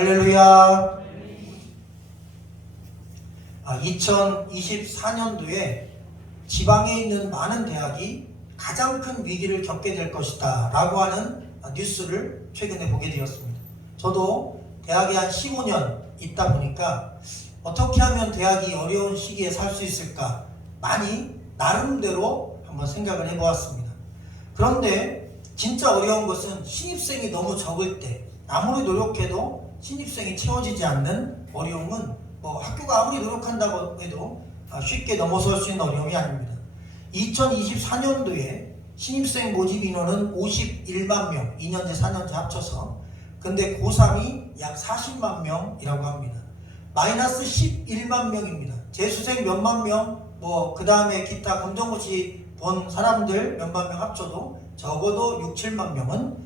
할렐루야. 2024년도에 지방에 있는 많은 대학이 가장 큰 위기를 겪게 될 것이다 라고 하는 뉴스를 최근에 보게 되었습니다. 저도 대학에 한 15년 있다 보니까 어떻게 하면 대학이 어려운 시기에 살 수 있을까 많이 나름대로 한번 생각을 해보았습니다. 그런데 진짜 어려운 것은 신입생이 너무 적을 때, 아무리 노력해도 신입생이 채워지지 않는 어려움은 학교가 아무리 노력한다고 해도 쉽게 넘어설 수 있는 어려움이 아닙니다. 2024년도에 신입생 모집 인원은 51만 명, 2년제 4년제 합쳐서. 근데 고3이 약 40만 명이라고 합니다. 마이너스 11만 명입니다. 재수생 몇만 명, 그 다음에 기타 검정고시 본 사람들 몇만 명 합쳐도 적어도 6, 7만 명은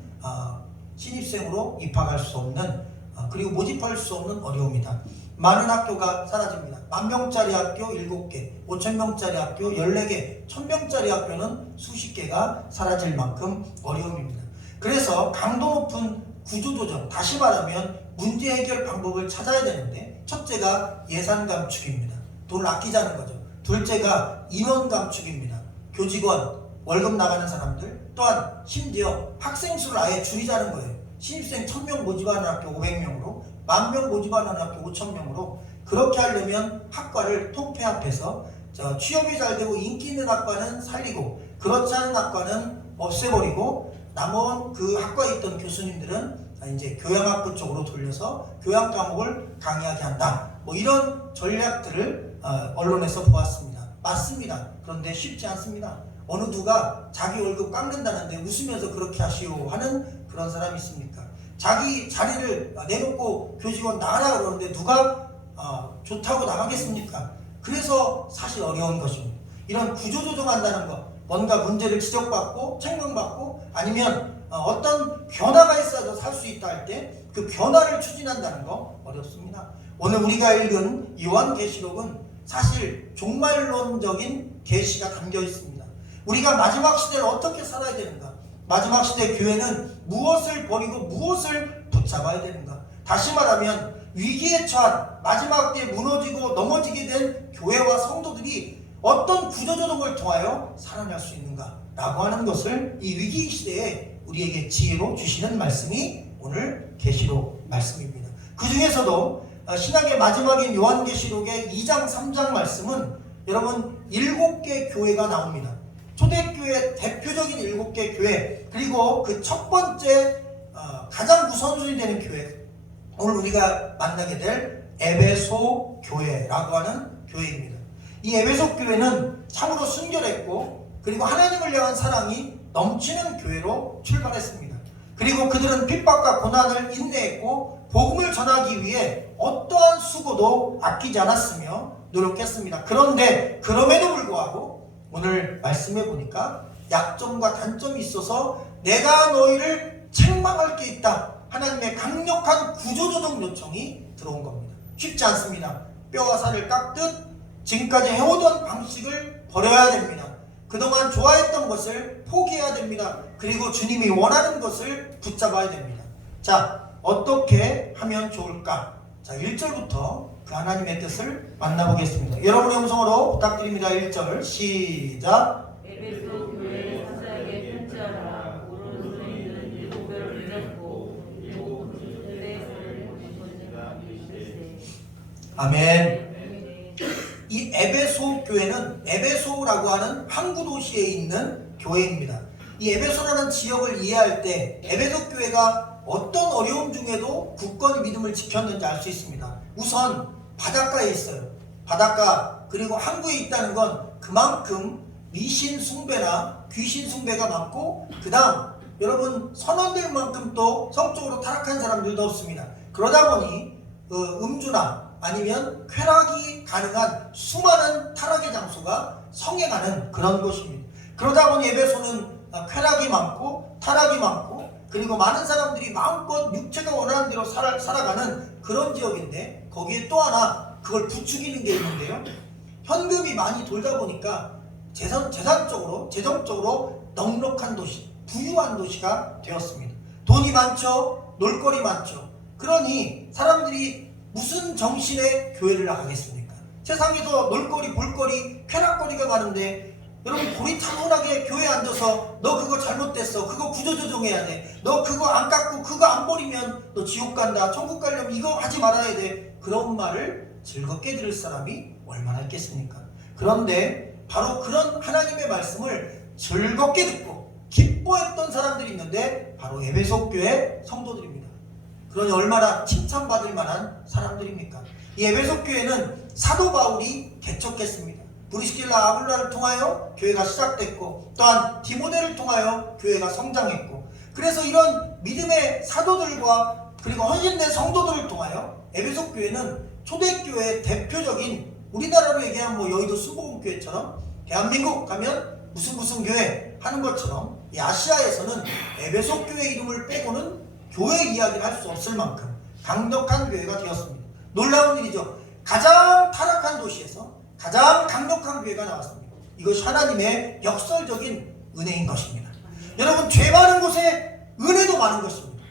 신입생으로 입학할 수 없는, 그리고 모집할 수 없는 어려움이다. 많은 학교가 사라집니다. 10,000명짜리 학교 7개, 5,000명짜리 학교 14개, 1,000명짜리 학교는 수십 개가 사라질 만큼 어려움입니다. 그래서 강도 높은 구조조정, 다시 말하면 문제 해결 방법을 찾아야 되는데, 첫째가 예산 감축입니다. 돈을 아끼자는 거죠. 둘째가 인원 감축입니다. 교직원, 월급 나가는 사람들, 또한 심지어 학생 수를 아예 줄이자는 거예요. 신입생 1,000명 모집하는 학교 500명으로, 10,000명 모집하는 학교 5,000명으로. 그렇게 하려면 학과를 통폐합해서 취업이 잘 되고 인기 있는 학과는 살리고, 그렇지 않은 학과는 없애버리고, 남은 그 학과에 있던 교수님들은 이제 교양학부 쪽으로 돌려서 교양 과목을 강의하게 한다. 이런 전략들을 언론에서 보았습니다. 맞습니다. 그런데 쉽지 않습니다. 어느 누가 자기 월급 깎는다는데 웃으면서 그렇게 하시오 하는 그런 사람이 있습니까? 자기 자리를 내놓고 교직원 나가라 그러는데 누가 좋다고 나가겠습니까? 그래서 사실 어려운 것입니다. 이런 구조조정한다는 것, 뭔가 문제를 지적받고 책망받고, 아니면 어떤 변화가 있어도 살 수 있다 할 때 그 변화를 추진한다는 거 어렵습니다. 오늘 우리가 읽은 요한계시록은 사실 종말론적인 계시가 담겨 있습니다. 우리가 마지막 시대를 어떻게 살아야 되는가? 마지막 시대 교회는 무엇을 버리고 무엇을 붙잡아야 되는가? 다시 말하면 위기에 처한 마지막 때에 무너지고 넘어지게 된 교회와 성도들이 어떤 구조조정을 통하여 살아날 수 있는가? 라고 하는 것을 이 위기 시대에 우리에게 지혜로 주시는 말씀이 오늘 계시록 말씀입니다. 그 중에서도 신학의 마지막인 요한계시록의 2장 3장 말씀은 여러분 7개 교회가 나옵니다. 초대교회 대표적인 7개 교회, 그리고 그 첫 번째 가장 우선순위 되는 교회, 오늘 우리가 만나게 될 에베소 교회라고 하는 교회입니다. 이 에베소 교회는 참으로 순결했고, 그리고 하나님을 향한 사랑이 넘치는 교회로 출발했습니다. 그리고 그들은 핍박과 고난을 인내했고 복음을 전하기 위해 어떠한 수고도 아끼지 않았으며 노력했습니다. 그런데 그럼에도 불구하고 오늘 말씀해 보니까 약점과 단점이 있어서 내가 너희를 책망할 게 있다. 하나님의 강력한 구조조정 요청이 들어온 겁니다. 쉽지 않습니다. 뼈와 살을 깎듯 지금까지 해오던 방식을 버려야 됩니다. 그동안 좋아했던 것을 포기해야 됩니다. 그리고 주님이 원하는 것을 붙잡아야 됩니다. 자, 어떻게 하면 좋을까? 자, 1절부터 그 하나님의 뜻을 만나보겠습니다. 여러분의 음성으로 부탁드립니다. 1절 시작. 에베소 교회 사사에게 편지하라. 오른손에 있는 7별을 읽고 7군주들의 권세가 이르시되. 아멘. 이 에베소 교회는 에베소라고 하는 항구 도시에 있는 교회입니다. 이 에베소라는 지역을 이해할 때 에베소 교회가 어떤 어려움 중에도 굳건히 믿음을 지켰는지 알 수 있습니다. 우선 바닷가에 있어요. 바닷가, 그리고 항구에 있다는 건 그만큼 미신 숭배나 귀신 숭배가 많고, 그 다음 여러분 선원들만큼 또 성적으로 타락한 사람들도 없습니다. 그러다 보니 음주나 아니면 쾌락이 가능한 수많은 타락의 장소가 성행하는 그런 곳입니다. 그러다 보니 에베소는 쾌락이 많고 타락이 많고, 그리고 많은 사람들이 마음껏 육체가 원하는 대로 살아가는 그런 지역인데, 거기에 또 하나 그걸 부추기는 게 있는데요. 현금이 많이 돌다 보니까 재정적으로 넉넉한 도시, 부유한 도시가 되었습니다. 돈이 많죠. 놀거리 많죠. 그러니 사람들이 무슨 정신의 교회를 나가겠습니까? 세상에서 놀거리, 볼거리, 쾌락거리가 많은데 여러분 고리타분하게 교회에 앉아서 너 그거 잘못됐어, 그거 구조조정해야 돼, 너 그거 안 깎고 그거 안 버리면 너 지옥 간다, 천국 가려면 이거 하지 말아야 돼, 그런 말을 즐겁게 들을 사람이 얼마나 있겠습니까? 그런데 바로 그런 하나님의 말씀을 즐겁게 듣고 기뻐했던 사람들이 있는데 바로 에베소 교회 성도들입니다. 그러니 얼마나 칭찬받을 만한 사람들입니까? 이 에베소 교회는 사도 바울이 개척했습니다. 브리스길라 아굴라를 통하여 교회가 시작됐고 또한 디모데를 통하여 교회가 성장했고, 그래서 이런 믿음의 사도들과 그리고 헌신된 성도들을 통하여 에베소 교회는 초대교회의 대표적인, 우리나라로 얘기하면 뭐 여의도 순복음교회처럼 대한민국 가면 무슨 교회 하는 것처럼 이 아시아에서는 에베소 교회 이름을 빼고는 교회 이야기를 할 수 없을 만큼 강력한 교회가 되었습니다. 놀라운 일이죠. 가장 타락한 도시에서 가장 강력한 교회가 나왔습니다. 이것이 하나님의 역설적인 은혜인 것입니다. 여러분, 죄 많은 곳에 은혜도 많은 것입니다.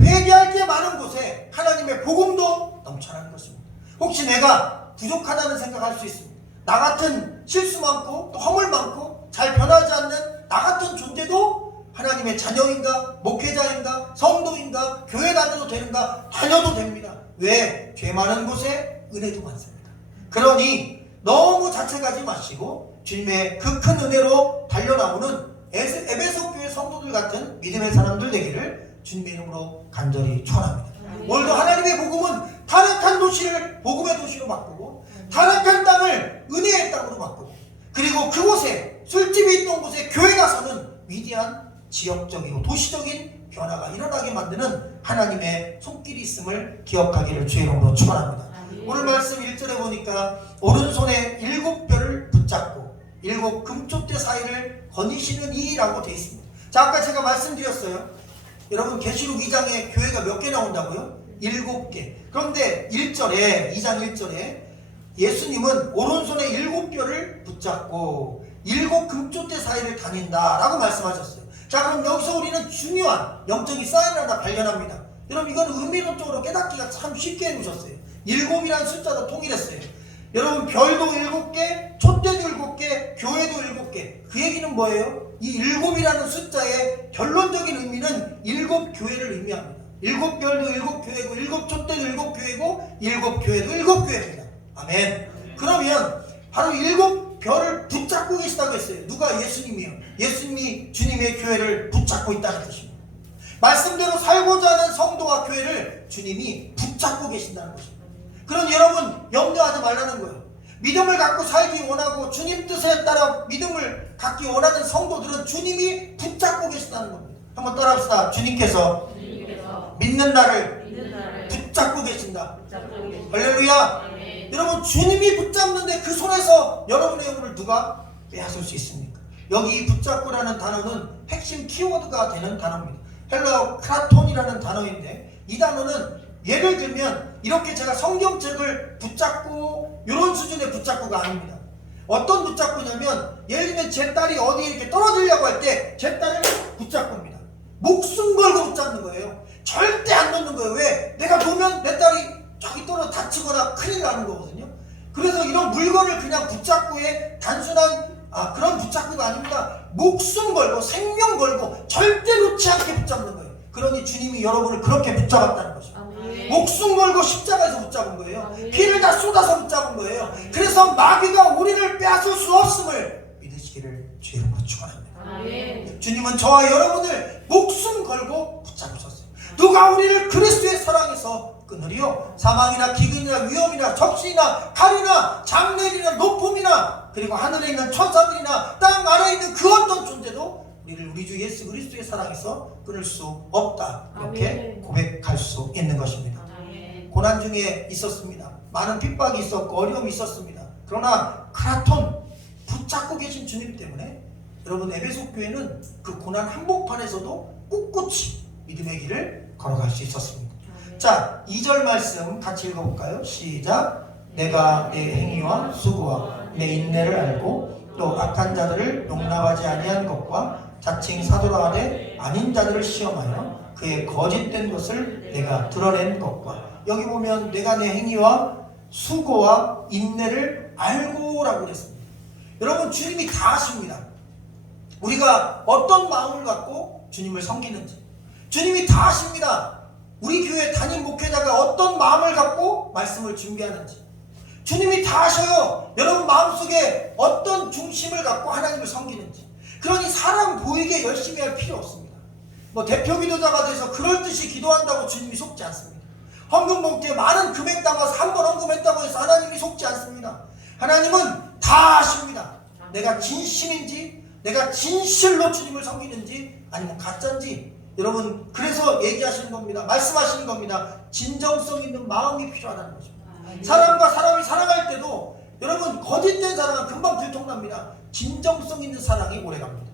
회개할 게 많은 곳에 하나님의 복음도 넘쳐나는 것입니다. 혹시 내가 부족하다는 생각할 수 있습니다. 나 같은 실수 많고 또 허물 많고 잘 변하지 않는 나 같은 존재도 하나님의 자녀인가, 목회자인가, 성도인가, 교회 다녀도 되는가? 다녀도 됩니다. 왜? 죄 많은 곳에 은혜도 많습니다. 그러니 너무 자책하지 마시고 주님의 그 큰 은혜로 달려나오는 에베소 교회 성도들 같은 믿음의 사람들 되기를 주님의 이름으로 간절히 축원합니다. 오늘도 하나님의 복음은 타락한 도시를 복음의 도시로 바꾸고 타락한 땅을 은혜의 땅으로 바꾸고, 그리고 그곳에 술집이 있던 곳에 교회가 서는 위대한 지역적이고 도시적인 변화가 일어나게 만드는 하나님의 손길이 있음을 기억하기를 주의 이름으로 축원합니다. 오늘 말씀 1절에 보니까 오른손에 7뼈를 붙잡고 7 금쪽대 사이를 거니시는 이라고 되어 있습니다. 자, 아까 제가 말씀드렸어요. 여러분, 계시록 2장에 교회가 몇 개 나온다고요? 7개. 그런데 1절에, 2장 1절에 예수님은 오른손에 7뼈를 붙잡고 7 금쪽대 사이를 다닌다 라고 말씀하셨어요. 자, 그럼 여기서 우리는 중요한 영적인 사인을 하나 발견합니다. 여러분, 이건 의미론적으로 깨닫기가 참 쉽게 해놓으셨어요. 7이라는 숫자도 통일했어요. 여러분, 별도 7개, 촛대도 7개, 교회도 7개. 그 얘기는 뭐예요? 이 7이라는 숫자의 결론적인 의미는 7교회를 의미합니다. 7별도 7교회고 7촛대도 7교회고 7교회도 7교회입니다. 아멘. 그러면 바로 7별을 붙잡고 계시다고 했어요. 누가? 예수님이요. 예수님이 주님의 교회를 붙잡고 있다는 뜻입니다. 말씀대로 살고자 하는 성도와 교회를 주님이 붙잡고 계신다는 것입니다. 그럼 여러분, 염려하지 말라는 거예요. 믿음을 갖고 살기 원하고 주님 뜻에 따라 믿음을 갖기 원하는 성도들은 주님이 붙잡고 계신다는 겁니다. 한번 따라합시다. 주님께서 믿는 나를 붙잡고 계신다. 할렐루야. 여러분, 주님이 붙잡는데 그 손에서 여러분의 영혼을 누가 빼앗을 수 있습니까? 여기 붙잡고라는 단어는 핵심 키워드가 되는 단어입니다. 헬라어 크라톤이라는 단어인데, 이 단어는 예를 들면 이렇게 제가 성경책을 붙잡고 이런 수준의 붙잡고가 아닙니다. 어떤 붙잡고냐면, 예를 들면 제 딸이 어디 이렇게 떨어지려고 할 때 제 딸을 붙잡고입니다. 목숨 걸고 붙잡는 거예요. 절대 안 놓는 거예요. 왜? 내가 놓으면 내 딸이 저기 떨어져 다치거나 큰일 나는 거거든요. 그래서 이런 물건을 그냥 붙잡고의 단순한 그런 붙잡고가 아닙니다. 목숨 걸고 생명 걸고 절대 놓지 않게 붙잡는 거예요. 그러니 주님이 여러분을 그렇게 붙잡았다는 것이죠. 목숨 걸고 십자가에서 붙잡은 거예요. 피를 다 쏟아서 붙잡은 거예요. 그래서 마귀가 우리를 빼앗을 수 없음을 믿으시기를 주의 이름으로 축원합니다. 주님은 저와 여러분을 목숨 걸고 붙잡으셨어요. 누가 우리를 그리스도의 사랑에서 끊으리요? 사망이나 기근이나 위험이나 적신이나 칼이나 장례이나 높음이나 그리고 하늘에 있는 천사들이나 땅 아래에 있는 그 어떤 존재도 우리를 우리 주 예수 그리스도의 사랑에서 끊을 수 없다. 이렇게 고백할 수 있는 것입니다. 고난 중에 있었습니다. 많은 핍박이 있었고 어려움이 있었습니다. 그러나 크라톤 붙잡고 계신 주님 때문에 여러분, 에베소 교회는 그 고난 한복판에서도 꿋꿋이 믿음의 길을 걸어갈 수 있었습니다. 자, 2절 말씀 같이 읽어볼까요? 시작. 내가 내 행위와 수고와 내 인내를 알고 또 악한 자들을 용납하지 아니한 것과 자칭 사도라 하되 아닌 자들을 시험하여 그의 거짓된 것을 내가 드러낸 것과, 여기 보면 내가 내 행위와 수고와 인내를 알고라고 그랬습니다. 여러분, 주님이 다 아십니다. 우리가 어떤 마음을 갖고 주님을 섬기는지 주님이 다 아십니다. 우리 교회 담임 목회자가 어떤 마음을 갖고 말씀을 준비하는지 주님이 다 아셔요. 여러분 마음속에 어떤 중심을 갖고 하나님을 섬기는지. 그러니 사람 보이게 열심히 할 필요 없습니다. 뭐 대표 기도자가 돼서 그럴듯이 기도한다고 주님이 속지 않습니다. 헌금 봉투에 많은 금액 담아서 한 번 헌금했다고 해서 하나님이 속지 않습니다. 하나님은 다 아십니다. 내가 진심인지, 내가 진실로 주님을 섬기는지 아니면 가짜인지. 여러분, 그래서 얘기하시는 겁니다. 말씀하시는 겁니다. 진정성 있는 마음이 필요하다는 거죠. 사람과 사람이 사랑할 때도 여러분, 거짓된 사랑은 금방 들통납니다. 진정성 있는 사랑이 오래갑니다.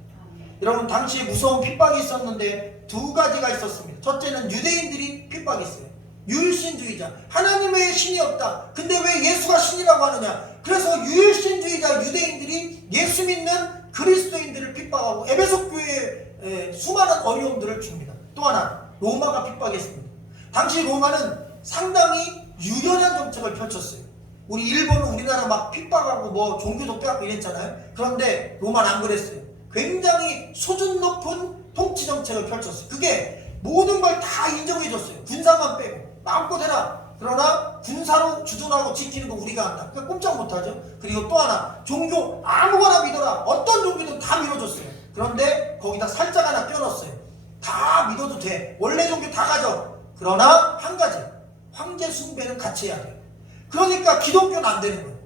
여러분, 당시에 무서운 핍박이 있었는데 두 가지가 있었습니다. 첫째는 유대인들이 핍박이 있어요. 유일신주의자, 하나님의 신이 없다. 근데 왜 예수가 신이라고 하느냐? 그래서 유일신주의자 유대인들이 예수 믿는 그리스도인들을 핍박하고 에베소 교회에 수많은 어려움들을 줍니다. 또 하나, 로마가 핍박했습니다. 당시 로마는 상당히 유연한 정책을 펼쳤어요. 우리 일본은 우리나라 막 핍박하고 뭐 종교도 빼앗고 이랬잖아요. 그런데 로마는 안 그랬어요. 굉장히 수준 높은 통치 정책을 펼쳤어요. 그게 모든 걸 다 인정해줬어요. 군사만 빼고 마음껏 해라. 그러나 군사로 주둔하고 지키는 거 우리가 한다. 그러니까 꼼짝 못하죠. 그리고 또 하나, 종교 아무거나 믿어라. 어떤 종교든 다 밀어줬어요. 그런데 거기다 살짝 하나 껴넣었어요. 다 믿어도 돼. 원래 종교 다 가져. 그러나 한 가지, 황제 숭배는 같이 해야 돼요. 그러니까 기독교는 안 되는 거예요.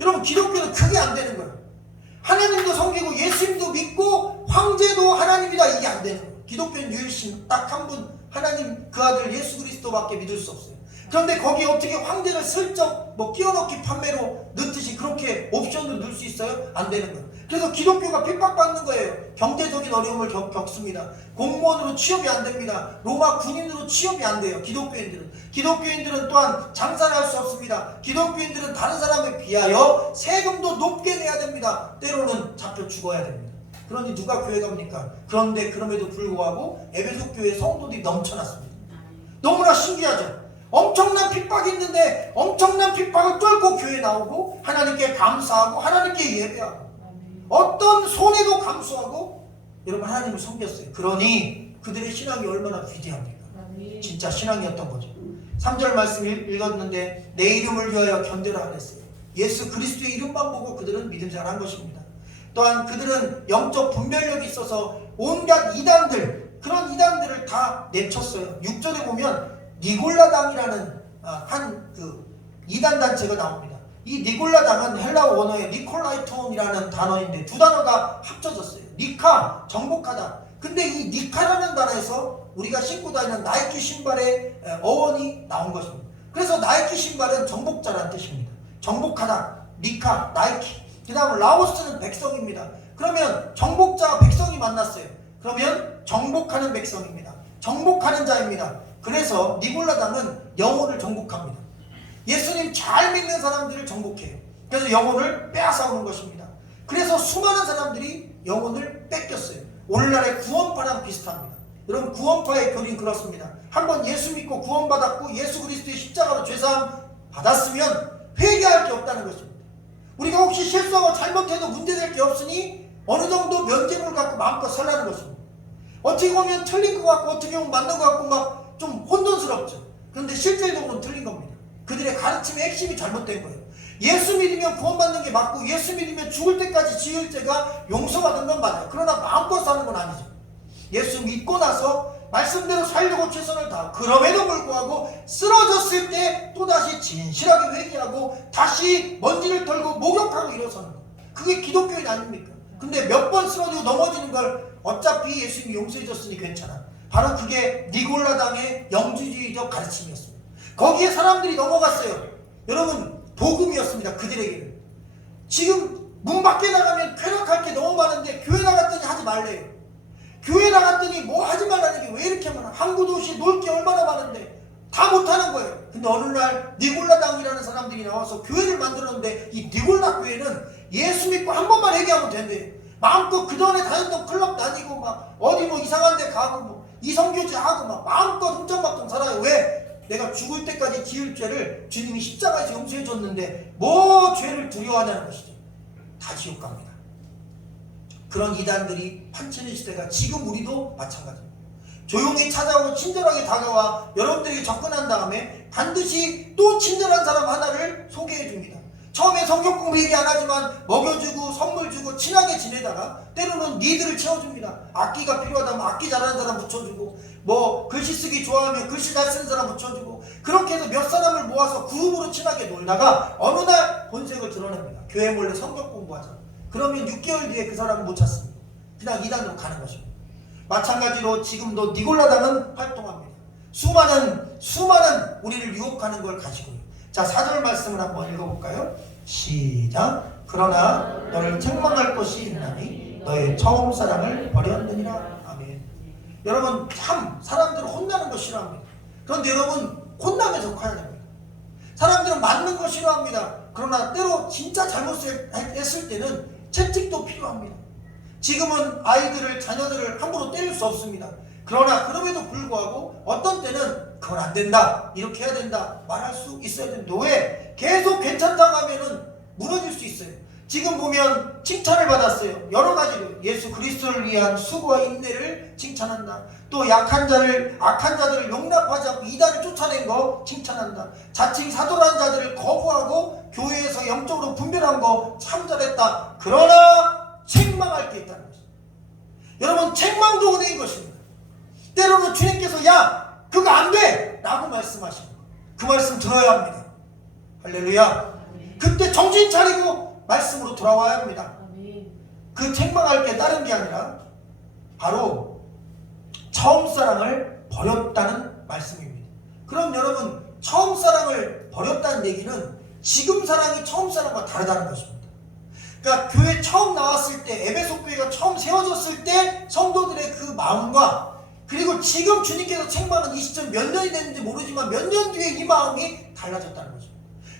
여러분, 기독교는 크게 안 되는 거예요. 하나님도 섬기고 예수님도 믿고 황제도 하나님이다, 이게 안 되는 거예요. 기독교는 유일신 딱 한 분, 하나님 그 아들 예수 그리스도밖에 믿을 수 없어요. 그런데 거기에 어떻게 황제를 슬쩍 뭐 끼워넣기 판매로 넣듯이 그렇게 옵션을 넣을 수 있어요? 안 되는 거예요. 그래서 기독교가 핍박받는 거예요. 경제적인 어려움을 겪습니다. 공무원으로 취업이 안 됩니다. 로마 군인으로 취업이 안 돼요. 기독교인들은 또한 장사를 할 수 없습니다. 기독교인들은 다른 사람에 비하여 세금도 높게 내야 됩니다. 때로는 잡혀 죽어야 됩니다. 그러니 누가 교회 갑니까? 그런데 그럼에도 불구하고 에베소 교회 성도들이 넘쳐났습니다. 너무나 신기하죠? 엄청난 핍박이 있는데 엄청난 핍박을 뚫고 교회에 나오고 하나님께 감사하고 하나님께 예배하고 어떤 손해도 감수하고 여러분 하나님을 섬겼어요. 그러니 그들의 신앙이 얼마나 위대합니까? 진짜 신앙이었던 거죠. 3절 말씀 읽었는데 내 이름을 위하여 견뎌라 그랬어요. 예수 그리스도의 이름만 보고 그들은 믿음 잘한 것입니다. 또한 그들은 영적 분별력이 있어서 온갖 이단들, 그런 이단들을 다 내쳤어요. 6절에 보면 니골라당이라는 한 그 이단 단체가 나옵니다. 이 니골라당은 헬라어 원어의 니콜라이톤이라는 단어인데 두 단어가 합쳐졌어요. 니카, 정복하다. 근데 이 니카라는 단어에서 우리가 신고 다니는 나이키 신발의 어원이 나온 것입니다. 그래서 나이키 신발은 정복자라는 뜻입니다. 정복하다, 니카, 나이키. 그 다음 라오스는 백성입니다. 그러면 정복자와 백성이 만났어요. 그러면 정복하는 백성입니다. 정복하는 자입니다. 그래서 니골라당은 영혼을 정복합니다. 예수님 잘 믿는 사람들을 정복해요. 그래서 영혼을 빼앗아오는 것입니다. 그래서 수많은 사람들이 영혼을 뺏겼어요. 오늘날의 구원파랑 비슷합니다. 여러분, 구원파의 교리는 그렇습니다. 한번 예수 믿고 구원받았고 예수 그리스도의 십자가로 죄사함 받았으면 회개할 게 없다는 것입니다. 우리가 혹시 실수하고 잘못해도 문제될 게 없으니 어느 정도 면죄부를 갖고 마음껏 살라는 것입니다. 어떻게 보면 틀린 것 같고 어떻게 보면 맞는 것 같고 막 좀 혼돈스럽죠. 그런데 실질적으로는 틀린 겁니다. 그들의 가르침의 핵심이 잘못된 거예요. 예수 믿으면 구원받는 게 맞고 예수 믿으면 죽을 때까지 지을 죄가 용서받는 건 맞아요. 그러나 마음껏 사는 건 아니죠. 예수 믿고 나서 말씀대로 살려고 최선을 다하고 그럼에도 불구하고 쓰러졌을 때 또다시 진실하게 회개하고 다시 먼지를 털고 목욕하고 일어서는 거. 그게 기독교인 아닙니까? 근데 몇 번 쓰러지고 넘어지는 걸 어차피 예수님이 용서해 줬으니 괜찮아. 바로 그게 니골라당의 영주주의적 가르침이었습니다. 거기에 사람들이 넘어갔어요. 여러분, 복음이었습니다. 그들에게는. 지금 문 밖에 나가면 쾌락할 게 너무 많은데 교회 나갔더니 하지 말래요. 교회 나갔더니 뭐 하지 말라는 게 왜 이렇게 많아? 항구 도시 놀 게 얼마나 많은데 다 못하는 거예요. 근데 어느 날 니골라당이라는 사람들이 나와서 교회를 만들었는데 이 니골라 교회는 예수 믿고 한 번만 회개하면 된대요. 마음껏 그전에 다녔던 클럽 다니고 막 어디 뭐 이상한 데 가고 뭐 이 성교제 하고 막 마음껏 흠장박동 살아요. 왜? 내가 죽을 때까지 지을 죄를 주님이 십자가에서 용서해 줬는데 뭐 죄를 두려워하냐는 것이죠. 다 지옥 갑니다. 그런 이단들이 판치는 시대가 지금 우리도 마찬가지입니다. 조용히 찾아오고 친절하게 다가와 여러분들에게 접근한 다음에 반드시 또 친절한 사람 하나를 소개해 줍니다. 처음에 성경 공부 얘기 안 하지만 먹여주고 선물 주고 친하게 지내다가 때로는 니들을 채워줍니다. 악기가 필요하다면 악기 잘하는 사람 붙여주고 뭐 글씨 쓰기 좋아하면 글씨 잘 쓰는 사람 붙여주고 그렇게 해서 몇 사람을 모아서 그룹으로 친하게 놀다가 어느 날 본색을 드러냅니다. 교회 몰래 성경 공부하자. 그러면 6개월 뒤에 그 사람은 못 찾습니다. 그냥 이단으로 가는 것입니다. 마찬가지로 지금도 니골라당은 활동합니다. 수많은 우리를 유혹하는 걸 가지고요. 자, 4절 말씀을 한번 읽어볼까요? 시작. 그러나 너를 책망할 것이 있나니 너의 처음 사랑을 버렸느니라. 아멘. 여러분 참 사람들은 혼나는 거 싫어합니다. 그런데 여러분 혼나면서 커야 됩니다. 사람들은 맞는 거 싫어합니다. 그러나 때로 진짜 잘못했을 때는 채찍도 필요합니다. 지금은 아이들을 자녀들을 함부로 때릴 수 없습니다. 그러나 그럼에도 불구하고 어떤 때는 그건 안 된다, 이렇게 해야 된다 말할 수 있어야 된다. 왜? 계속 괜찮다고 하면은 무너질 수 있어요. 지금 보면 칭찬을 받았어요. 여러 가지로 예수 그리스도를 위한 수고와 인내를 칭찬한다. 또 악한 자들을 용납하지 않고 이단을 쫓아낸 거 칭찬한다. 자칭 사도라는 자들을 거부하고 교회에서 영적으로 분별한 거 참 잘했다. 그러나 책망할 게 있다는 것입니다. 여러분 책망도 은혜인 것입니다. 때로는 주님께서 야 그거 안 돼! 라고 말씀하시는 거. 그 말씀 들어야 합니다. 할렐루야. 그때 정신 차리고 말씀으로 돌아와야 합니다. 그 책망할 게 다른 게 아니라 바로 처음 사랑을 버렸다는 말씀입니다. 그럼 여러분 처음 사랑을 버렸다는 얘기는 지금 사랑이 처음 사랑과 다르다는 것입니다. 그러니까 교회 처음 나왔을 때 에베소 교회가 처음 세워졌을 때 성도들의 그 마음과 그리고 지금 주님께서 책망은 이 시점 몇 년이 됐는지 모르지만 몇 년 뒤에 이 마음이 달라졌다는 거죠.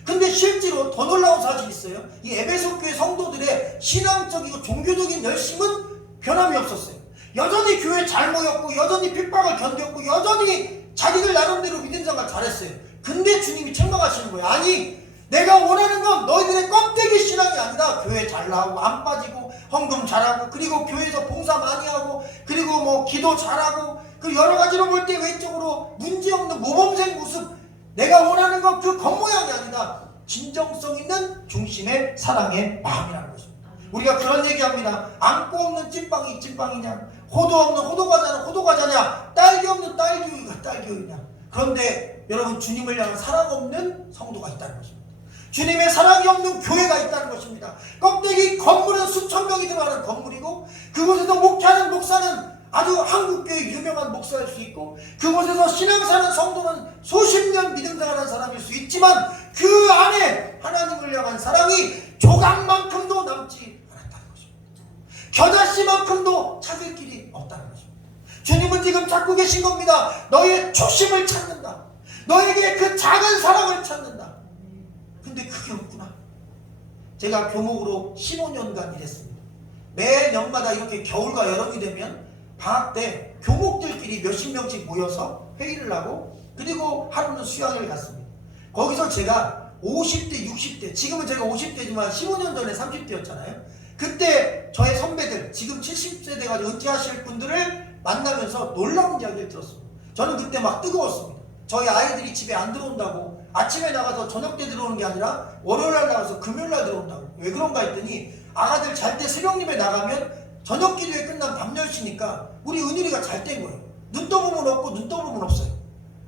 근데 실제로 더 놀라운 사실이 있어요. 이 에베소 교회 성도들의 신앙적이고 종교적인 열심은 변함이 없었어요. 여전히 교회 잘 모였고 여전히 핍박을 견뎠고 여전히 자기들 나름대로 믿음 생활 잘했어요. 근데 주님이 책망하시는 거예요. 아니 내가 원하는 건 너희들의 껍데기 신앙이 아니라 교회 잘 나오고 안 빠지고 헌금 잘하고 그리고 교회에서 봉사 많이 하고 그리고 뭐 기도 잘하고 그 여러 가지로 볼 때 외적으로 문제없는 모범생 모습 내가 원하는 건 그 겉모양이 아니라 진정성 있는 중심의 사랑의 마음이라는 것입니다. 우리가 그런 얘기합니다. 안고 없는 찐빵이 찐빵이냐 호두 없는 호두과자는 호두과자냐 딸기 없는 딸기우유가 딸기우유냐. 그런데 여러분 주님을 향한 사랑 없는 성도가 있다는 것입니다. 주님의 사랑이 없는 교회가 있다는 것입니다. 껍데기 건물은 수천 명이 들어가는 건물이고 그곳에서 목회하는 목사는 아주 한국교회 유명한 목사일 수 있고 그곳에서 신앙사는 성도는 수십 년 믿음생활한 사람일 수 있지만 그 안에 하나님을 향한 사랑이 조각만큼도 남지 않았다는 것입니다. 겨자씨만큼도 찾을 길이 없다는 것입니다. 주님은 지금 찾고 계신 겁니다. 너의 초심을 찾는다. 너에게 그 작은 사랑을 찾는다. 근데 그게 없구나. 제가 교목으로 15년간 일했습니다. 매년마다 이렇게 겨울과 여름이 되면 방학 때 교목들끼리 몇십 명씩 모여서 회의를 하고 그리고 하루는 수양을 갔습니다. 거기서 제가 50대, 60대, 지금은 제가 50대지만 15년 전에 30대였잖아요. 그때 저의 선배들, 지금 70세 돼가지고 은퇴하실 분들을 만나면서 놀라운 이야기를 들었습니다. 저는 그때 막 뜨거웠습니다. 저희 아이들이 집에 안 들어온다고 아침에 나가서 저녁 때 들어오는 게 아니라 월요일날 나가서 금요일날 들어온다고. 왜 그런가 했더니 아가들 잘 때 새벽 예배 나가면 저녁 기도회 끝나면 밤 10시니까 우리 은율이가 잘 땐 거예요. 눈 떠보면 없고 눈 떠보면 없어요.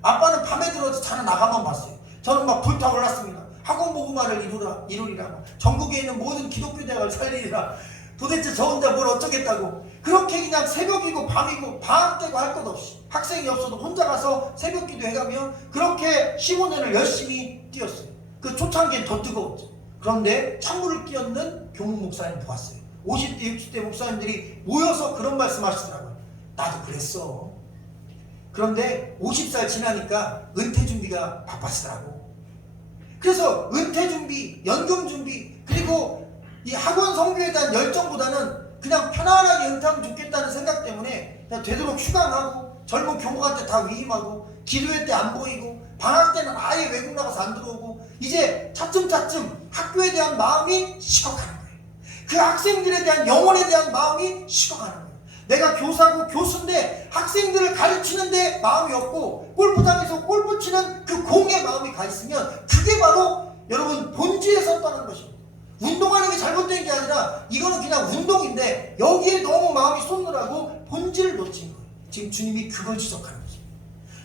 아빠는 밤에 들어서 자는 나가만 봤어요. 저는 막 불타올랐습니다. 학원 보고만을 이루리라. 전국에 있는 모든 기독교 대학을 살리리라. 도대체 저 혼자 뭘 어쩌겠다고. 그렇게 그냥 새벽이고 밤이고 방학 때고 할 것 없이 학생이 없어도 혼자 가서 새벽 기도해가며 그렇게 15년을 열심히 뛰었어요. 그 초창기엔 더 뜨거웠죠. 그런데 찬물을 끼얹는 교무 목사님 보았어요. 50대 60대 목사님들이 모여서 그런 말씀 하시더라고요. 나도 그랬어. 그런데 50살 지나니까 은퇴 준비가 바빴더라고. 그래서 은퇴 준비, 연금 준비 그리고 이 학원 성교에 대한 열정보다는 그냥 편안하게 은퇴하면 좋겠다는 생각 때문에 그냥 되도록 휴강하고 젊은 교목한테 다 위임하고 기도회 때 안 보이고 방학 때는 아예 외국 나가서 안 들어오고 이제 차츰차츰 학교에 대한 마음이 식어가는 거예요. 그 학생들에 대한 영혼에 대한 마음이 식어가는 거예요. 내가 교사고 교수인데 학생들을 가르치는데 마음이 없고 골프장에서 골프 치는 그 공에 마음이 가 있으면 그게 바로 여러분 본질에 섰다는 것입니다. 운동하는 게 잘못된 게 아니라 이거는 그냥 운동인데 여기에 너무 마음이 쏟느라고 본질을 놓친 거예요. 지금 주님이 그걸 지적하는 것입니다.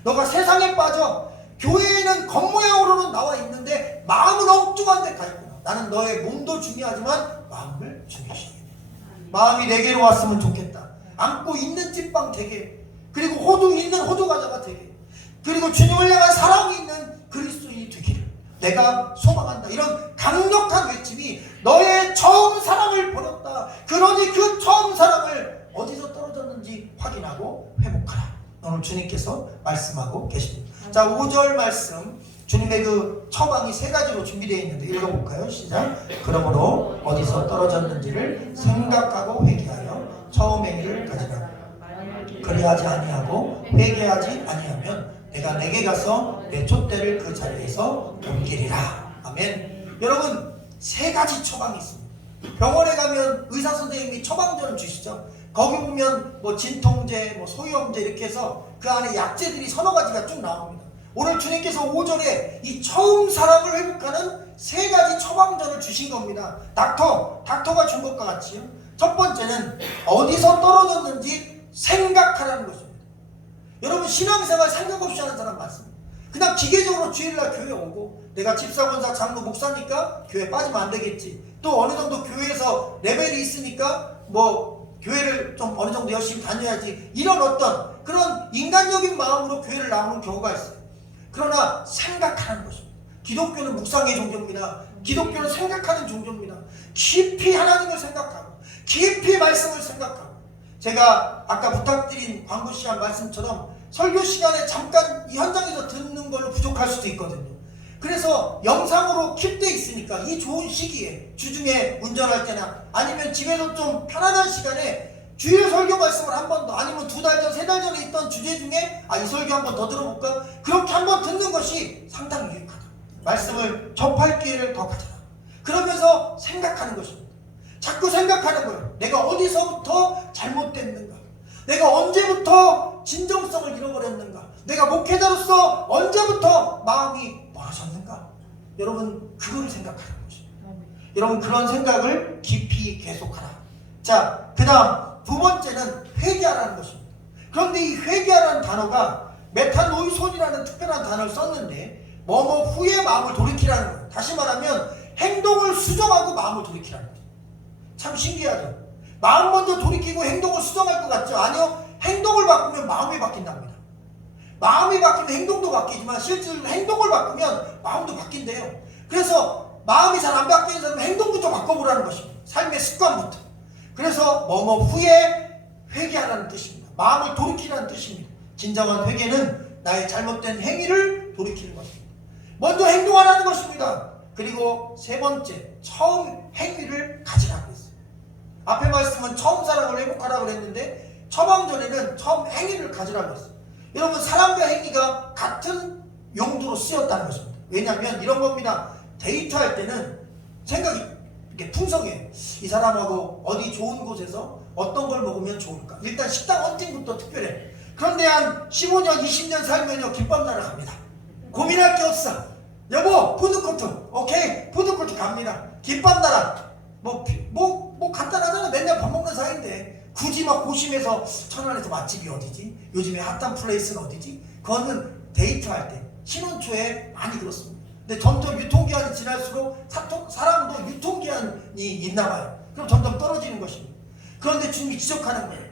너가 세상에 빠져 교회에는 겉모양으로는 나와 있는데 마음은 엉뚱한 데 가 있구나. 나는 너의 몸도 중요하지만 마음을 중요시해. 마음이 내게로 왔으면 좋겠다. 안고 있는 찐빵 되게, 그리고 호두 있는 호두 과자가 되게, 그리고 주님을 향한 사랑이 있는 그리스도인이 되기를 내가 소망한다. 이런 강력한 외침이 너의 처음 사랑을 버렸다. 그러니 그 처음 사랑을 어디서 떨어졌는지 확인하고 회복하라. 오늘 주님께서 말씀하고 계십니다. 자, 5절 말씀 주님의 그 처방이 세 가지로 준비되어 있는데 읽어볼까요? 시작. 그러므로 어디서 떨어졌는지를 생각하고 회개하여 처음 행위를 가지라. 그리하지 아니하고 회개하지 아니하면 내가 내게 가서 내 촛대를 그 자리에서 옮기리라. 아멘. 여러분, 세 가지 처방이 있습니다. 병원에 가면 의사 선생님이 처방전을 주시죠. 거기 보면 뭐 진통제, 뭐 소염제 이렇게 해서 그 안에 약재들이 서너 가지가 쭉 나옵니다. 오늘 주님께서 5절에 이 처음 사랑을 회복하는 세 가지 처방전을 주신 겁니다. 닥터가 준 것과 같이요. 첫 번째는 어디서 떨어졌는지 생각하라는 것입니다. 여러분, 신앙생활 생각 없이 하는 사람 많습니다. 그냥 기계적으로 주일날 교회 오고 내가 집사권사 장로 목사니까 교회 빠지면 안 되겠지. 또 어느 정도 교회에서 레벨이 있으니까 뭐 교회를 좀 어느 정도 열심히 다녀야지. 이런 어떤 그런 인간적인 마음으로 교회를 나오는 경우가 있어요. 그러나 생각하는 것입니다. 기독교는 묵상의 종교입니다. 기독교는 생각하는 종교입니다. 깊이 하나님을 생각하고 깊이 말씀을 생각하고, 제가 아까 부탁드린 광고 시간 말씀처럼 설교 시간에 잠깐 이 현장에서 듣는 걸로 부족할 수도 있거든요. 그래서 영상으로 킵돼 있으니까 이 좋은 시기에 주중에 운전할 때나 아니면 집에서 좀 편안한 시간에 주일 설교 말씀을 한 번 더, 아니면 2달 전, 3달 전에 있던 주제 중에 이 설교 한 번 더 들어볼까? 그렇게 한 번 듣는 것이 상당히 유익하다. 말씀을 접할 기회를 더 가져라. 그러면서 생각하는 것입니다. 자꾸 생각하는 거예요. 내가 어디서부터 잘못됐는가? 내가 언제부터 진정성을 잃어버렸는가? 내가 목회자로서 언제부터 마음이 멀어졌는가? 여러분, 그거를 생각하는 것입니다. 여러분, 그런 생각을 깊이 계속하라. 자, 그 다음 두 번째는 회개하라는 것입니다. 그런데 이 회개하라는 단어가 메타노이손이라는 특별한 단어를 썼는데 뭐뭐 후에 마음을 돌이키라는 거예요. 다시 말하면 행동을 수정하고 마음을 돌이키라는 거예요. 참 신기하죠. 마음 먼저 돌이키고 행동을 수정할 것 같죠? 아니요. 행동을 바꾸면 마음이 바뀐답니다. 마음이 바뀌면 행동도 바뀌지만 실제로 행동을 바꾸면 마음도 바뀐대요. 그래서 마음이 잘 안 바뀌는 사람은 행동부터 바꿔보라는 것입니다. 삶의 습관부터. 그래서 뭐뭐 후에 회개하라는 뜻입니다. 마음을 돌이키라는 뜻입니다. 진정한 회개는 나의 잘못된 행위를 돌이키는 것입니다. 먼저 행동하라는 것입니다. 그리고 세 번째, 처음 행위를 가지라고 했어요. 앞에 말씀은 처음 사랑을 회복하라고 했는데 처방전에는 처음 행위를 가지라고 했어요. 여러분, 사랑과 행위가 같은 용도로 쓰였다는 것입니다. 왜냐하면 이런 겁니다. 데이트할 때는 생각이 이렇게 풍성해요. 이 사람하고 어디 좋은 곳에서 어떤 걸 먹으면 좋을까? 일단 식당 헌팅부터 특별해. 그런데 한 15년, 20년 살면요, 김밥 나라 갑니다. 고민할 게 없어. 여보, 푸드코트. 오케이, 푸드코트 갑니다. 김밥 나라. 뭐 간단하잖아. 맨날 밥 먹는 사이인데 굳이 막 고심해서 천안에서 맛집이 어디지? 요즘에 핫한 플레이스는 어디지? 그거는 데이트할 때, 신혼 초에 많이 그렇습니다. 근데 점점 유통기한이 지날수록 사람도 유통기한이 있나봐요. 그럼 점점 떨어지는 것입니다. 그런데 주님이 지적하는 거예요.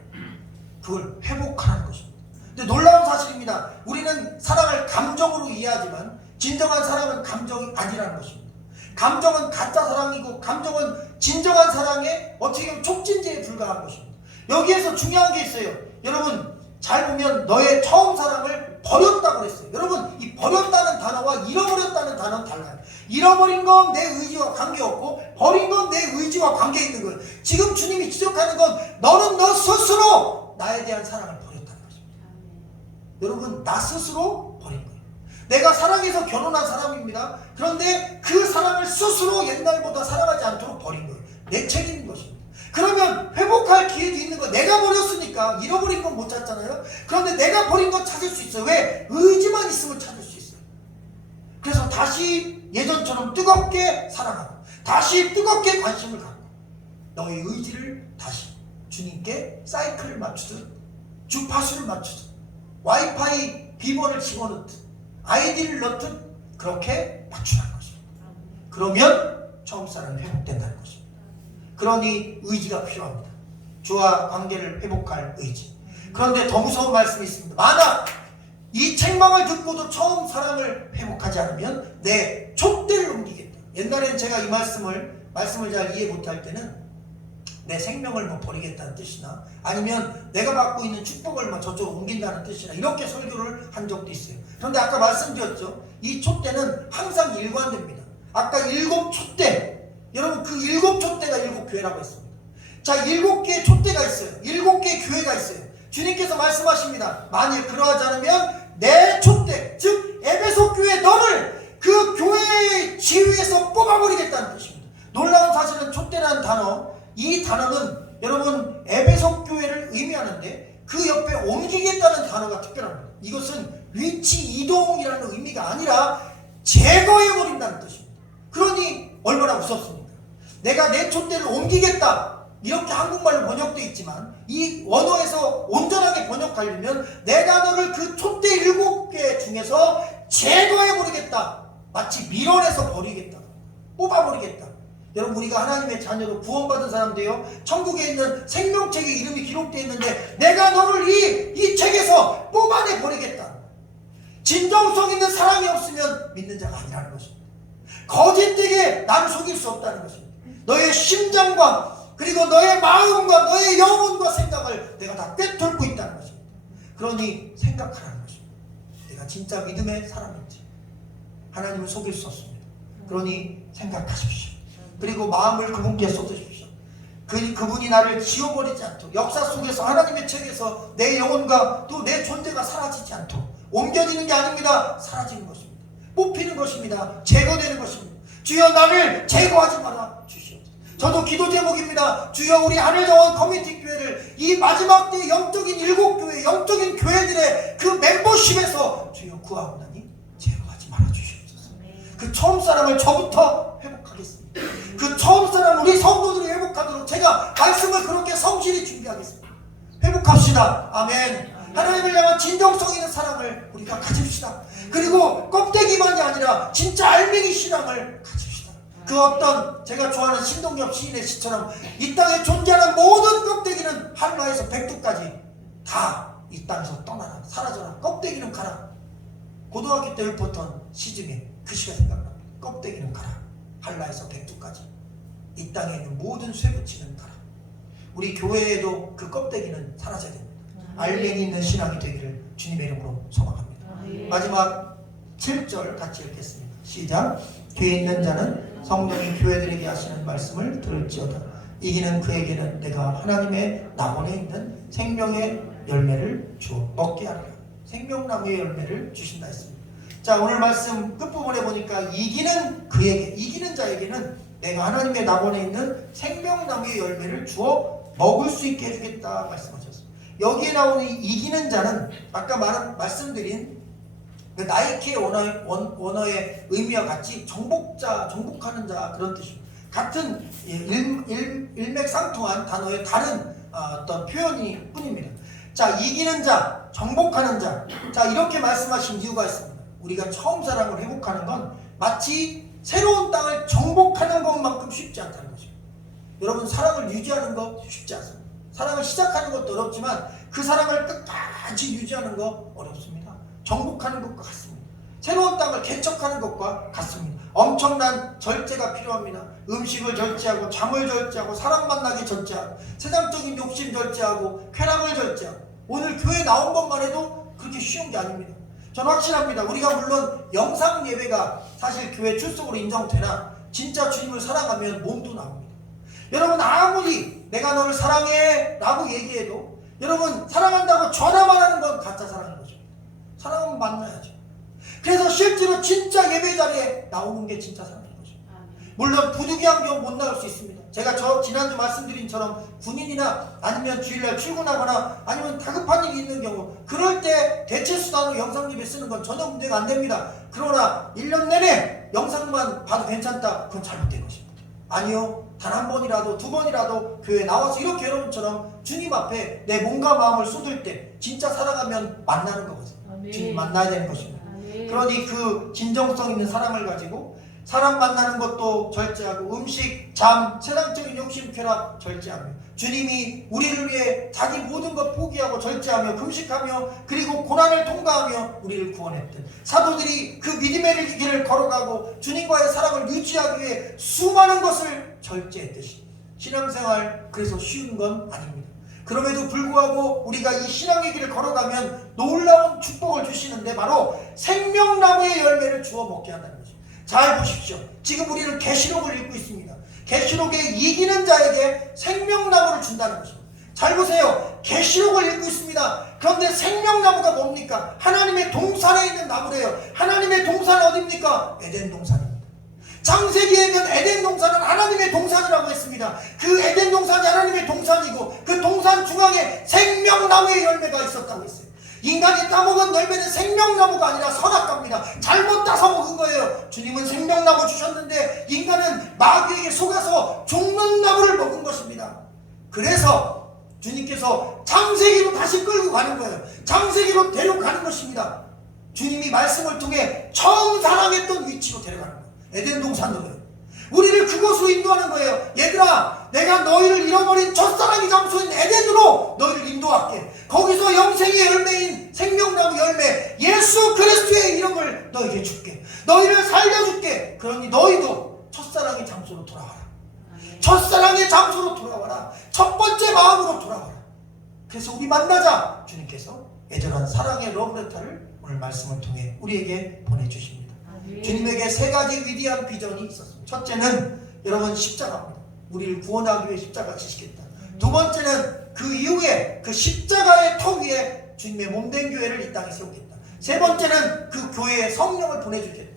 그걸 회복하는 것입니다. 근데 놀라운 사실입니다. 우리는 사랑을 감정으로 이해하지만 진정한 사랑은 감정이 아니라는 것입니다. 감정은 가짜 사랑이고 감정은 진정한 사랑의 어떻게 보면 촉진제에 불과한 것입니다. 여기에서 중요한 게 있어요. 여러분, 잘 보면 너의 처음 사랑을 버렸다고 그랬어요. 여러분, 이 버렸다는 단어와 잃어버렸다는 단어는 달라요. 잃어버린 건 내 의지와 관계없고 버린 건 내 의지와 관계 있는 거예요. 지금 주님이 지적하는 건 너는 너 스스로 나에 대한 사랑을 버렸다는 것입니다. 여러분 나 스스로 버린 거예요. 내가 사랑해서 결혼한 사람입니다. 그런데 그 사람을 스스로 옛날보다 사랑하지 않도록 버린 거예요. 내 책임인 것입니다. 그러면 회복할 기회도 있는 거. 내가 버렸으니까 잃어버린 건 못 찾잖아요. 그런데 내가 버린 건 찾을 수 있어요. 왜? 의지만 있으면 찾을 수 있어요. 그래서 다시 예전처럼 뜨겁게 사랑하고 다시 뜨겁게 관심을 갖고 너의 의지를 다시 주님께 사이클을 맞추듯 주파수를 맞추듯 와이파이 비번을 집어넣듯 아이디를 넣듯 그렇게 맞추라는 것입니다. 그러면 처음 사랑이 회복된다는 것입니다. 그러니 의지가 필요합니다. 주와 관계를 회복할 의지. 그런데 더 무서운 말씀이 있습니다. 만약 이 책망을 듣고도 처음 사랑을 회복하지 않으면 내 촛대를 옮기겠다. 옛날엔 제가 이 말씀을 잘 이해 못할 때는 내 생명을 뭐 버리겠다는 뜻이나 아니면 내가 갖고 있는 축복을 뭐 저쪽으로 옮긴다는 뜻이나 이렇게 설교를 한 적도 있어요. 그런데 아까 말씀드렸죠. 이 촛대는 항상 일관됩니다. 아까 7촛대, 여러분 그 7촛대가 7교회라고 했습니다. 자, 7개의 촛대가 있어요. 7개의 교회가 있어요. 주님께서 말씀하십니다. 만일 그러하지 않으면 내 촛대, 즉 에베소 교회 너를 그 교회의 지위에서 뽑아버리겠다는 뜻입니다. 놀라운 사실은 촛대라는 단어, 이 단어는 여러분 에베소 교회를 의미하는데 그 옆에 옮기겠다는 단어가 특별합니다. 이것은 위치 이동이라는 의미가 아니라 제거해버린다는 뜻입니다. 그러니 얼마나 무섭습니까? 내가 내 촛대를 옮기겠다 이렇게 한국말로 번역되어 있지만 이 원어에서 온전하게 번역하려면 내가 너를 그 촛대 7개 중에서 제거해버리겠다, 마치 밀어내서 버리겠다, 뽑아버리겠다. 여러분 우리가 하나님의 자녀로 구원받은 사람들이요, 천국에 있는 생명책에 이름이 기록되어 있는데 내가 너를 이 책에서 뽑아내버리겠다. 진정성 있는 사랑이 없으면 믿는 자가 아니라는 것입니다. 거짓되게 나를 속일 수 없다는 것입니다. 너의 심장과 그리고 너의 마음과 너의 영혼과 생각을 내가 다 꿰뚫고 있다는 것입니다. 그러니 생각하라는 것입니다. 내가 진짜 믿음의 사람인지. 하나님을 속일 수 없습니다. 그러니 생각하십시오. 그리고 마음을 그분께 쏟으십시오. 그분이 나를 지워버리지 않도록, 역사 속에서 하나님의 책에서 내 영혼과 또 내 존재가 사라지지 않도록, 옮겨지는 게 아닙니다. 사라지는 것입니다. 뽑히는 것입니다. 제거되는 것입니다. 주여 나를 제거하지 마라 주시옵소서. 저도 기도 제목입니다. 주여 우리 하늘정원 커뮤니티 교회를 이 마지막 때 영적인 7교회, 영적인 교회들의 그 멤버십에서 주여 구하옵나니 제거하지 말아 주시옵소서. 그 처음 사랑을 저부터 회복하겠습니다. 그 처음 사랑 우리 성도들이 회복하도록 제가 말씀을 그렇게 성실히 준비하겠습니다. 회복합시다. 아멘. 하나님을 향한 진정성 있는 사랑을 우리가 가집시다. 그리고 껍데기만이 아니라 진짜 알맹이 신앙을 가집시다. 그 어떤 제가 좋아하는 신동엽 시인의 시처럼 이 땅에 존재하는 모든 껍데기는 한라에서 백두까지 다 이 땅에서 떠나라, 사라져라, 껍데기는 가라. 고등학교 때 읊었던 시 중에 그 시가 생각납니다. 껍데기는 가라, 한라에서 백두까지 이 땅에 있는 모든 쇠붙이는 가라. 우리 교회에도 그 껍데기는 사라져야 됩니다. 알맹이 있는 신앙이 되기를 주님의 이름으로 소망합니다. 마지막 7절 같이 읽겠습니다. 시작. 뒤에 있는 자는 성령이 교회들에게 하시는 말씀을 들을지어다. 이기는 그에게는 내가 하나님의 나원에 있는 생명의 열매를 주어 먹게 하리라. 생명나무의 열매를 주신다 했습니다. 자, 오늘 말씀 끝부분에 보니까 이기는 그에게, 이기는 자에게는 내가 하나님의 나원에 있는 생명나무의 열매를 주어 먹을 수 있게 해주겠다 말씀하셨습니다. 여기에 나오는 이기는 자는 아까 말씀드린 그 나이키의 원어의 의미와 같이 정복자, 정복하는 자 그런 뜻입니다. 같은 일맥상통한 단어의 다른 어떤 표현이 뿐입니다. 자, 이기는 자, 정복하는 자. 자, 이렇게 말씀하신 이유가 있습니다. 우리가 처음 사랑을 회복하는 건 마치 새로운 땅을 정복하는 것만큼 쉽지 않다는 것입니다. 여러분 사랑을 유지하는 거 쉽지 않습니다. 사랑을 시작하는 것도 어렵지만 그 사랑을 끝까지 유지하는 거 어렵습니다. 정복하는 것과 같습니다. 새로운 땅을 개척하는 것과 같습니다. 엄청난 절제가 필요합니다. 음식을 절제하고 잠을 절제하고 사람 만나기 절제하고 세상적인 욕심 절제하고 쾌락을 절제하고 오늘 교회 나온 것만 해도 그렇게 쉬운 게 아닙니다. 저는 확신합니다. 우리가 물론 영상 예배가 사실 교회 출석으로 인정되나 진짜 주님을 사랑하면 몸도 나옵니다. 여러분 아무리 내가 너를 사랑해 라고 얘기해도 여러분 사랑한다고 전화만 하는 건 가짜 사랑인 것입니다. 사랑하면 만나야죠. 그래서 실제로 진짜 예배 자리에 나오는 게 진짜 사랑인 거죠. 물론 부득이한 경우 못 나올 수 있습니다. 제가 지난주 말씀드린 처럼 군인이나 아니면 주일날 출근하거나 아니면 다급한 일이 있는 경우, 그럴 때 대체 수단으로 영상 예배 쓰는 건 전혀 문제가 안 됩니다. 그러나 1년 내내 영상만 봐도 괜찮다, 그건 잘못된 것입니다. 아니요, 단 한 번이라도 두 번이라도 교회에 나와서 이렇게 여러분처럼 주님 앞에 내 몸과 마음을 쏟을 때 진짜 살아가면 만나는 거거든요. 아멘. 주님 만나야 되는 것입니다. 아멘. 그러니 그 진정성 있는 사랑을 가지고 사람 만나는 것도 절제하고 음식, 잠, 세상적인 욕심, 쾌락 절제하며 주님이 우리를 위해 자기 모든 것 포기하고 절제하며 금식하며 그리고 고난을 통과하며 우리를 구원했던 사도들이 그 믿음의 길을 걸어가고 주님과의 사랑을 유지하기 위해 수많은 것을 절제했듯이 신앙생활 그래서 쉬운 건 아닙니다. 그럼에도 불구하고 우리가 이 신앙의 길을 걸어가면 놀라운 축복을 주시는데 바로 생명나무의 열매를 주워 먹게 한다는 거죠. 잘 보십시오. 지금 우리는 계시록을 읽고 있습니다. 계시록에 이기는 자에게 생명나무를 준다는 것입니다. 잘 보세요. 계시록을 읽고 있습니다. 그런데 생명나무가 뭡니까? 하나님의 동산에 있는 나무래요. 하나님의 동산은 어디입니까? 에덴 동산입니다. 창세기에 있는 에덴 동산은 하나님의 동산이라고 했습니다. 그 에덴 동산이 하나님의 동산이고 그 동산 중앙에 생명나무의 열매가 있었다고 했어요. 인간이 따먹은 열매는 생명나무가 아니라 선악과입니다. 잘못 따서 먹은 거예요. 주님은 생명나무 주셨는데 인간은 마귀에게 속아서 죽는 나무를 먹은 것입니다. 그래서 주님께서 창세기로 다시 끌고 가는 거예요. 창세기로 데려가는 것입니다. 주님이 말씀을 통해 처음 사랑했던 위치로 데려가는 거예요. 에덴 동산으로요. 우리를 그곳으로 인도하는 거예요. 얘들아, 내가 너희를 잃어버린 첫사랑의 장소인 에덴으로 너희를 인도할게. 거기서 영생의 열매인 생명나무 열매 예수 그리스도의 이름을 너희에게 줄게. 너희를 살려줄게. 그러니 너희도 첫사랑의 장소로 돌아와라. 첫사랑의 장소로 돌아와라. 첫 번째 마음으로 돌아와라. 그래서 우리 만나자. 주님께서 애절한 사랑의 러브레터를 오늘 말씀을 통해 우리에게 보내주십니다. 주님에게 세 가지 위대한 비전이 있었습니다. 첫째는 여러분 십자가입니다. 우리를 구원하기 위해 십자가 지시겠다. 두 번째는 그 이후에 그 십자가의 터 위에 주님의 몸된 교회를 이 땅에 세우겠다. 세 번째는 그 교회에 성령을 보내주겠다.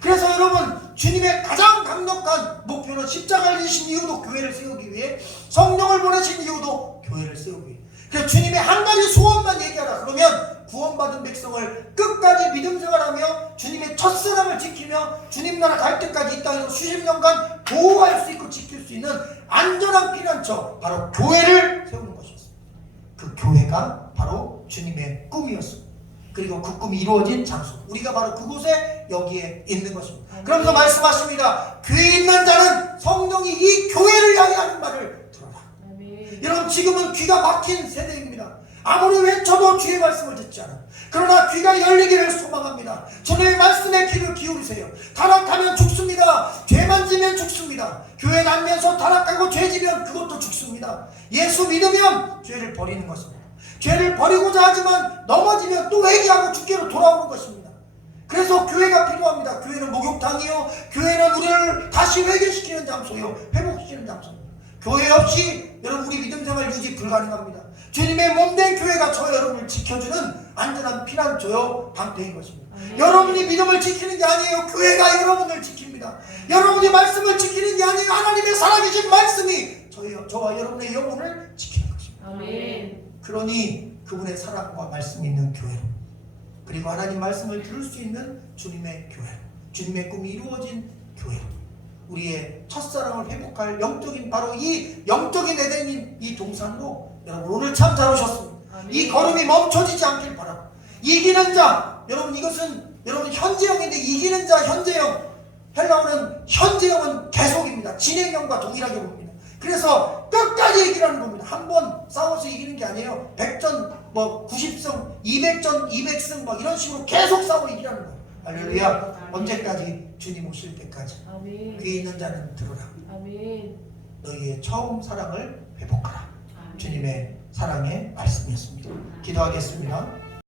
그래서 여러분 주님의 가장 강력한 목표는 십자가를 지신 이유도 교회를 세우기 위해, 성령을 보내신 이유도 교회를 세우기 위해. 그래서 주님의 한 가지 소원만 얘기하라. 그러면 구원받은 백성을 끝까지 믿음 생활하며 주님의 첫사랑을 지키며 주님 나라 갈 때까지 이 땅에서 수십 년간 보호할 수 있고 지킬 수 있는 안전한 피난처, 바로 교회를 세우는 것이었습니다. 그 교회가 바로 주님의 꿈이었습니다. 그리고 그 꿈이 이루어진 장소, 우리가 바로 그곳에 여기에 있는 것입니다. 그러면서 말씀하십니다. 귀 있는 자는 성령이 이 교회를 향해 하는 말을 들어라. 여러분 지금은 귀가 막힌 세대입니다. 아무리 외쳐도 주의 말씀을 듣지 않아. 그러나 귀가 열리기를 소망합니다. 주님의 말씀에 귀를 기울이세요. 타락하면 죽습니다. 죄만 지면 죽습니다. 교회 다니면서 타락하고 죄 지면 그것도 죽습니다. 예수 믿으면 죄를 버리는 것입니다. 죄를 버리고자 하지만 넘어지면 또 회개하고 주께로 돌아오는 것입니다. 그래서 교회가 필요합니다. 교회는 목욕탕이요, 교회는 우리를 다시 회개시키는 장소요, 회복시키는 장소입니다. 교회 없이 여러분 우리 믿음생활 유지 불가능합니다. 주님의 몸된 교회가 저 여러분을 지켜주는 안전한 피난처요, 방패인 것입니다. 여러분이 믿음을 지키는 게 아니에요. 교회가 여러분을 지킵니다. 여러분이 말씀을 지키는 게 아니에요. 하나님의 살아계신 말씀이 저와 여러분의 영혼을 지키는 것입니다. 아멘. 그러니 그분의 사랑과 말씀이 있는 교회로, 그리고 하나님 말씀을 들을 수 있는 주님의 교회로, 주님의 꿈이 이루어진 교회로, 우리의 첫사랑을 회복할 영적인, 바로 이 영적인 에덴인 이 동산으로 여러분 오늘 참 잘 오셨습니다. 아멘. 이 걸음이 멈춰지지 않길 바랍니다. 이기는 자, 여러분 이것은 여러분 현재형인데 이기는 자, 현재형, 헬라어는 현재형은 계속입니다. 진행형과 동일하게 봅니다. 그래서 끝까지 이기라는 겁니다. 한 번 싸워서 이기는 게 아니에요. 100전, 90승, 200전, 200승 막 이런 식으로 계속 싸워 이기라는 거예요. 할렐루야. 언제까지? 주님 오실 때까지. 아멘. 귀 있는 자는 들어라. 아멘. 너희의 처음 사랑을 회복하라. 아멘. 주님의 사랑의 말씀이었습니다. 기도하겠습니다.